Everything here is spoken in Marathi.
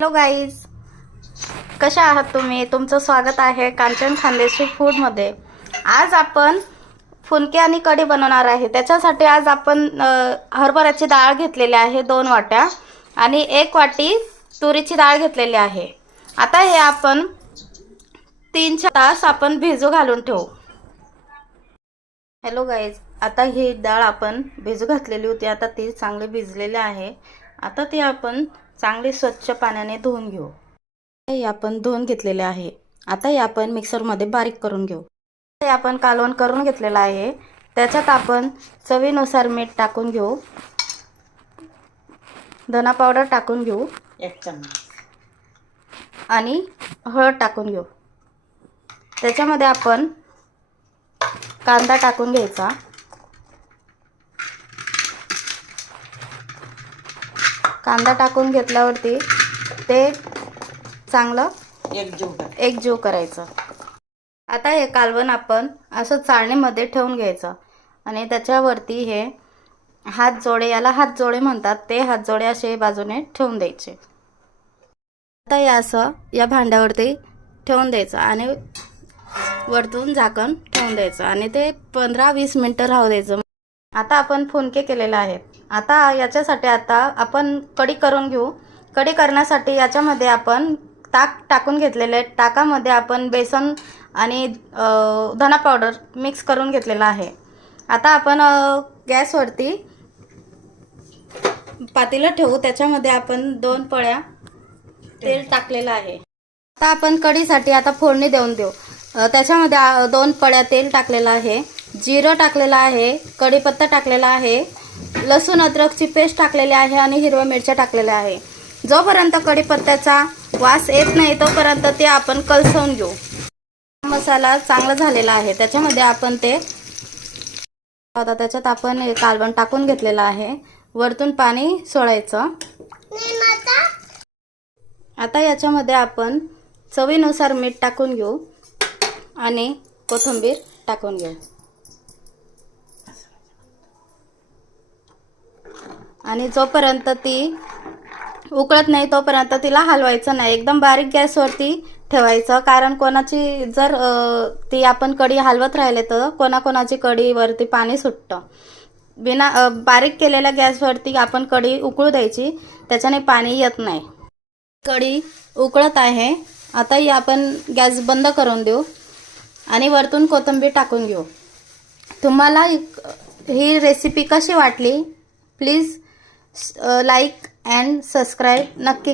हॅलो गाईज, कशा आहात तुम्ही? तुमचं स्वागत आहे कांचन खानदेशी फूडमध्ये. आज आपण फुनके आणि कढी बनवणार आहे. त्याच्यासाठी आज आपण हरभऱ्याची डाळ घेतलेली आहे 2 वाट्या आणि 1 वाटी तुरीची डाळ घेतलेली आहे. आता हे आपण 3-4 तास आपण भिजू घालून ठेवू. हॅलो गाईज, आता ही डाळ आपण भिजू घातलेली होती. आता ती चांगली भिजलेली आहे. आता ती आपण चांगली स्वच्छ पाण्याने धुवून घेऊ. हे आपण धुवून घेतलेले आहे. आता हे आपण मिक्सरमध्ये बारीक करून घेऊ. हे आपण कालवण करून घेतलेलं आहे. त्याच्यात आपण चवीनुसार मीठ टाकून घेऊ, धना पावडर टाकून घेऊ 1 चमचा आणि हळद टाकून घेऊ. त्याच्यामध्ये आपण कांदा टाकून घ्यायचा. कांदा टाकून घेतल्यावरती ते चांगलं एकजीव करायचं. आता हे कालवण आपण असं चाळणीमध्ये ठेवून घ्यायचं आणि त्याच्यावरती हे हात जोडे, याला हात जोडे म्हणतात, ते हात जोडे असे बाजूने ठेवून द्यायचे. आता हे असं या भांड्यावरती ठेवून द्यायचं आणि वरतून झाकण ठेवून द्यायचं आणि ते 15-20 मिनटं राहू द्यायचं. आता आपण फुनके केलेले आहेत. आता याच्यासाठी आता आपण कढी करून घेऊ. कढी करण्यासाठी याच्यामध्ये आपण ताक टाकून घेतलेले. ताकामध्ये आपण बेसन आणि धना पावडर मिक्स करून घेतलेला आहे. आता आपण गॅसवरती पातेलं ठेवू. त्याच्यामध्ये आपण 2 पळ्या तेल टाकलेलं आहे. आता आपण कढीसाठी आता फोडणी देऊन देऊ. त्याच्यामध्ये 2 पळ्या तेल टाकलेलं आहे, जिरं टाकलेलं आहे, कढीपत्ता टाकलेला आहे, लसूण अद्रकची पेस्ट टाकलेली आहे आणि हिरव्या मिरच्या टाकलेल्या आहे. जोपर्यंत कढीपत्त्याचा वास येत नाही तोपर्यंत ते आपण कलसवून घेऊ. मसाला चांगला झालेला आहे. त्याच्यामध्ये आपण त्याच्यात आपण कालवण टाकून घेतलेलं आहे. वरतून पाणी सोडायचं. आता याच्यामध्ये आपण चवीनुसार मीठ टाकून घेऊ आणि कोथिंबीर टाकून घेऊ आणि जोपर्यंत ती उकळत नाही तोपर्यंत तिला हलवायचं नाही. एकदम बारीक गॅसवरती ठेवायचं, कारण कोणाची जर ती आपण कढी हलवत राहिले तर कोणाकोणाची कढीवरती पाणी सुटतं. बारीक केलेल्या गॅसवरती आपण कढी उकळू द्यायची, त्याच्याने पाणी येत नाही. कढी उकळत आहे. आता ही आपण गॅस बंद करून देऊ आणि वरतून कोथिंबीर टाकून घेऊ. तुम्हाला ही रेसिपी कशी वाटली? प्लीज लाईक अँड सबस्क्राईब नक्की.